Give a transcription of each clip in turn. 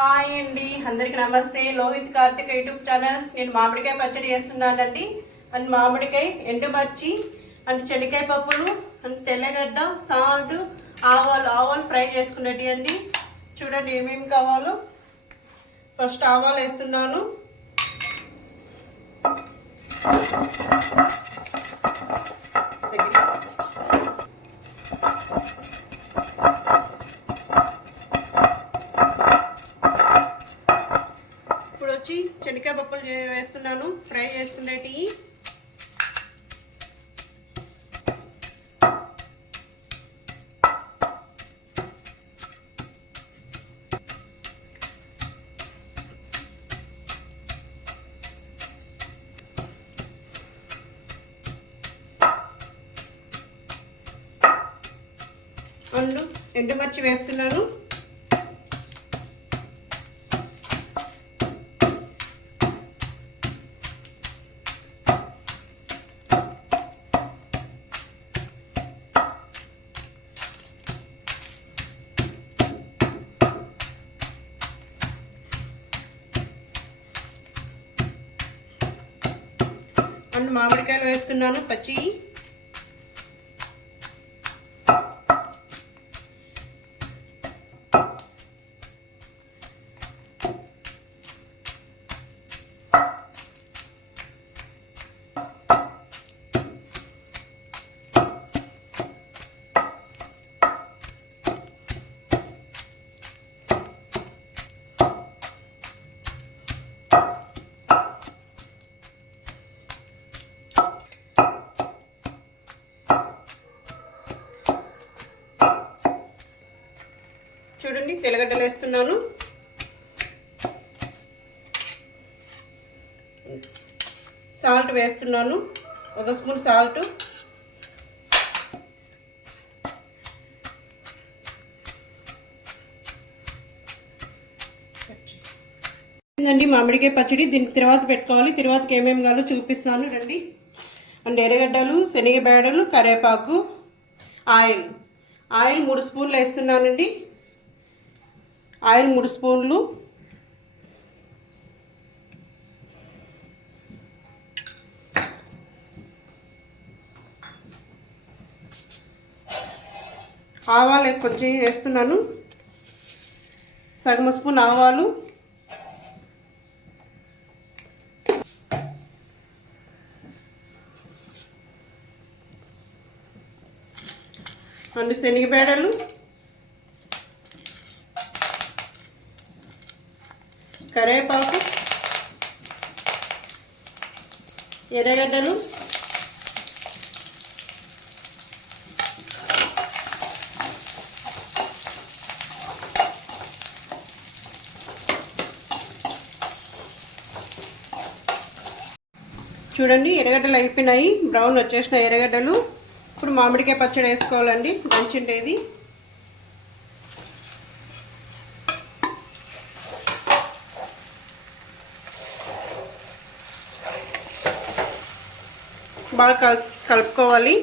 Hi అండి, అందరికి నమస్తే. Lohit Karthika YouTube channels. నేను మామిడికాయ పచ్చడి చేస్తున్నానండి. అండ్ మామిడికాయ, ఎండుమిర్చి అండ్ శనగకాయ పప్పులు అండ్ తెల్లగడ్డ, సాల్ట్, ఆవాలు ఫ్రై చేసుకునేటి అండి. చూడండి ఏమేమి కావాలో. ఫస్ట్ ఆవాలు వేస్తున్నాను. శనగకాయ పప్పులు వేస్తున్నాను, ఫ్రై చేసుకునేటి. అందులో ఎండుమిర్చి వేస్తున్నాను. అండ్ మామిడికాయలు వేస్తున్నాను పచ్చి. చూడండి తెల్లగడ్డలు వేస్తున్నాను. సాల్ట్ వేస్తున్నాను, 1 స్పూన్ సాల్ట్. అండి మామిడికాయ పచ్చడి. దీనికి తర్వాత పెట్టుకోవాలి. తర్వాతకి ఏమేమి కావాలో చూపిస్తాను రండి. అండ్ ఎర్రగడ్డలు, శనగ బేడలు, కరివేపాకు, ఆయిల్ 3 స్పూన్లు వేస్తున్నానండి. ఆయిల్ 3 స్పూన్లు. ఆవాలు కొంచెం వేస్తున్నాను, సగం స్పూన్ ఆవాలు. అండ్ శనగబేడలు, కరివేపాకు, ఎర్రగడ్డలు, చూడండి ఎర్రగడ్డలు అయిపోయినాయి, బ్రౌన్ వచ్చేసిన ఎర్రగడ్డలు. ఇప్పుడు మామిడికాయ పచ్చడి వేసుకోవాలండి, దంచిండేది. బాగా కలుపుకోవాలి.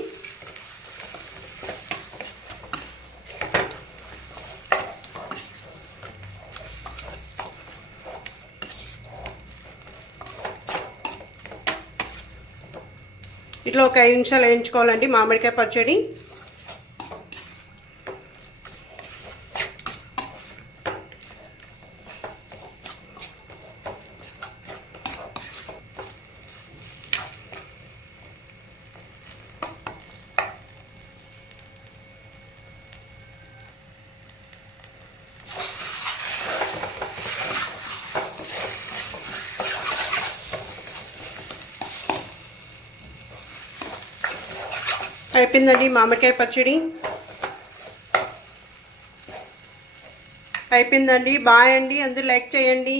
ఇట్లా ఒక 5 నిమిషాలు వేయించుకోవాలండి మామిడికాయ పచ్చడి. అయిపోయిందండి మామిడికాయ పచ్చడి. అయిపోయిందండి. బాయ్ అండి. అందరూ లైక్ చేయండి.